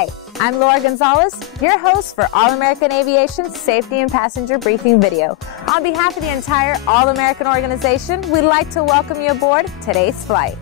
Hi, I'm Laura Gonzalez, your host for All-American Aviation's Safety and Passenger Briefing video. On behalf of the entire All-American organization, we'd like to welcome you aboard today's flight.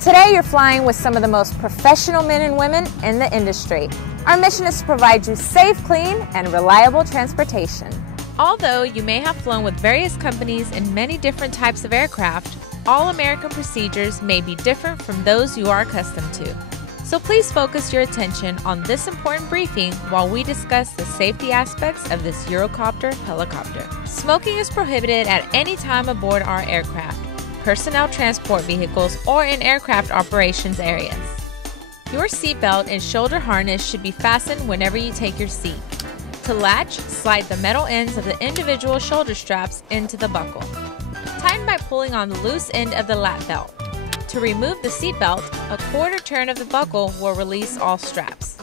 Today you're flying with some of the most professional men and women in the industry. Our mission is to provide you safe, clean, and reliable transportation. Although you may have flown with various companies in many different types of aircraft, All-American procedures may be different from those you are accustomed to. So please focus your attention on this important briefing while we discuss the safety aspects of this Eurocopter helicopter. Smoking is prohibited at any time aboard our aircraft, personnel transport vehicles, or in aircraft operations areas. Your seatbelt and shoulder harness should be fastened whenever you take your seat. To latch, slide the metal ends of the individual shoulder straps into the buckle. Tighten by pulling on the loose end of the lap belt. To remove the seatbelt, a quarter turn of the buckle will release all straps.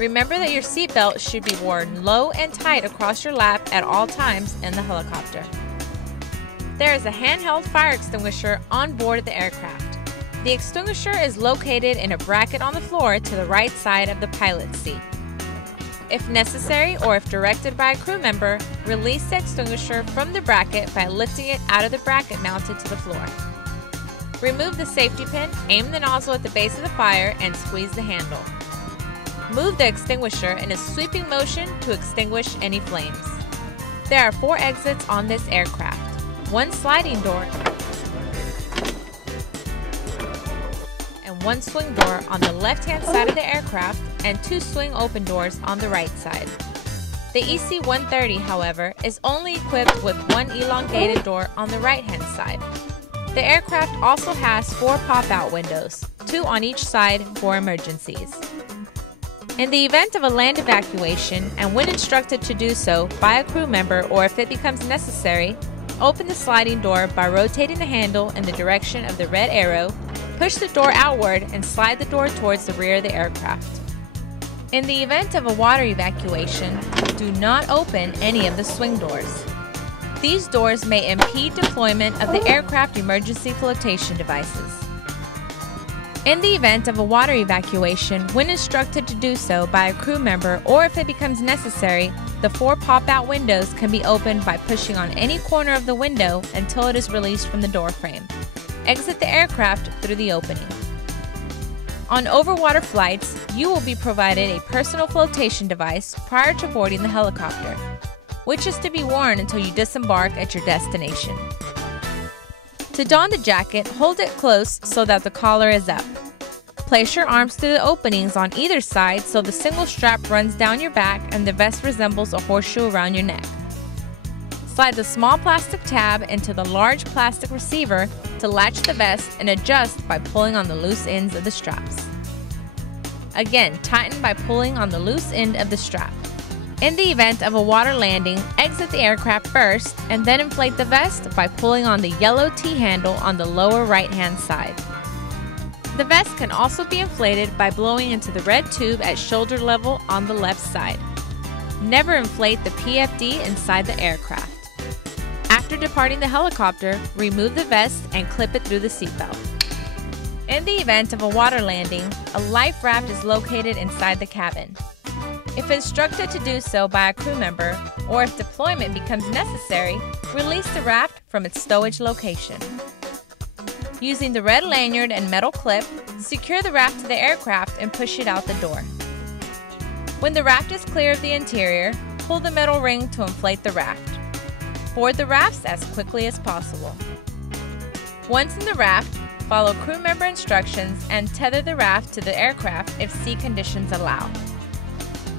Remember that your seatbelt should be worn low and tight across your lap at all times in the helicopter. There is a handheld fire extinguisher on board the aircraft. The extinguisher is located in a bracket on the floor to the right side of the pilot's seat. If necessary or if directed by a crew member, release the extinguisher from the bracket by lifting it out of the bracket mounted to the floor. Remove the safety pin, aim the nozzle at the base of the fire, and squeeze the handle. Move the extinguisher in a sweeping motion to extinguish any flames. There are 4 exits on this aircraft, 1 sliding door, and 1 swing door on the left-hand side of the aircraft, and 2 swing open doors on the right side. The EC-130, however, is only equipped with 1 elongated door on the right-hand side. The aircraft also has 4 pop-out windows, 2 on each side for emergencies. In the event of a land evacuation, and when instructed to do so by a crew member or if it becomes necessary, open the sliding door by rotating the handle in the direction of the red arrow, push the door outward, and slide the door towards the rear of the aircraft. In the event of a water evacuation, do not open any of the swing doors. These doors may impede deployment of the aircraft emergency flotation devices. In the event of a water evacuation, when instructed to do so by a crew member or if it becomes necessary, the 4 pop-out windows can be opened by pushing on any corner of the window until it is released from the door frame. Exit the aircraft through the opening. On overwater flights, you will be provided a personal flotation device prior to boarding the helicopter, which is to be worn until you disembark at your destination. To don the jacket, hold it close so that the collar is up. Place your arms through the openings on either side so the single strap runs down your back and the vest resembles a horseshoe around your neck. Slide the small plastic tab into the large plastic receiver to latch the vest and adjust by pulling on the loose ends of the straps. Again, tighten by pulling on the loose end of the strap. In the event of a water landing, exit the aircraft first and then inflate the vest by pulling on the yellow T-handle on the lower right-hand side. The vest can also be inflated by blowing into the red tube at shoulder level on the left side. Never inflate the PFD inside the aircraft. After departing the helicopter, remove the vest and clip it through the seatbelt. In the event of a water landing, a life raft is located inside the cabin. If instructed to do so by a crew member, or if deployment becomes necessary, release the raft from its stowage location. Using the red lanyard and metal clip, secure the raft to the aircraft and push it out the door. When the raft is clear of the interior, pull the metal ring to inflate the raft. Board the rafts as quickly as possible. Once in the raft, follow crew member instructions and tether the raft to the aircraft if sea conditions allow.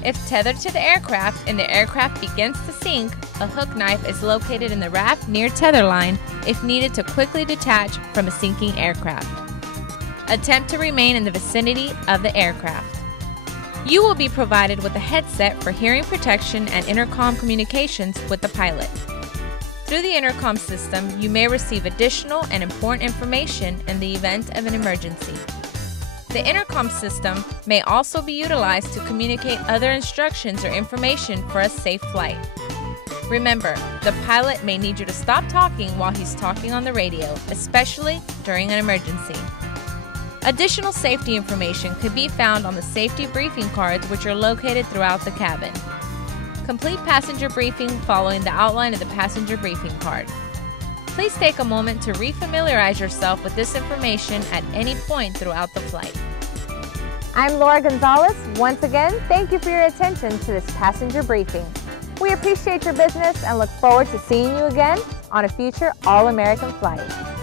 If tethered to the aircraft and the aircraft begins to sink, a hook knife is located in the raft near tether line if needed to quickly detach from a sinking aircraft. Attempt to remain in the vicinity of the aircraft. You will be provided with a headset for hearing protection and intercom communications with the pilot. Through the intercom system, you may receive additional and important information in the event of an emergency. The intercom system may also be utilized to communicate other instructions or information for a safe flight. Remember, the pilot may need you to stop talking while he's talking on the radio, especially during an emergency. Additional safety information could be found on the safety briefing cards, which are located throughout the cabin. Complete passenger briefing following the outline of the passenger briefing card. Please take a moment to refamiliarize yourself with this information at any point throughout the flight. I'm Laura Gonzalez. Once again, thank you for your attention to this passenger briefing. We appreciate your business and look forward to seeing you again on a future All-American flight.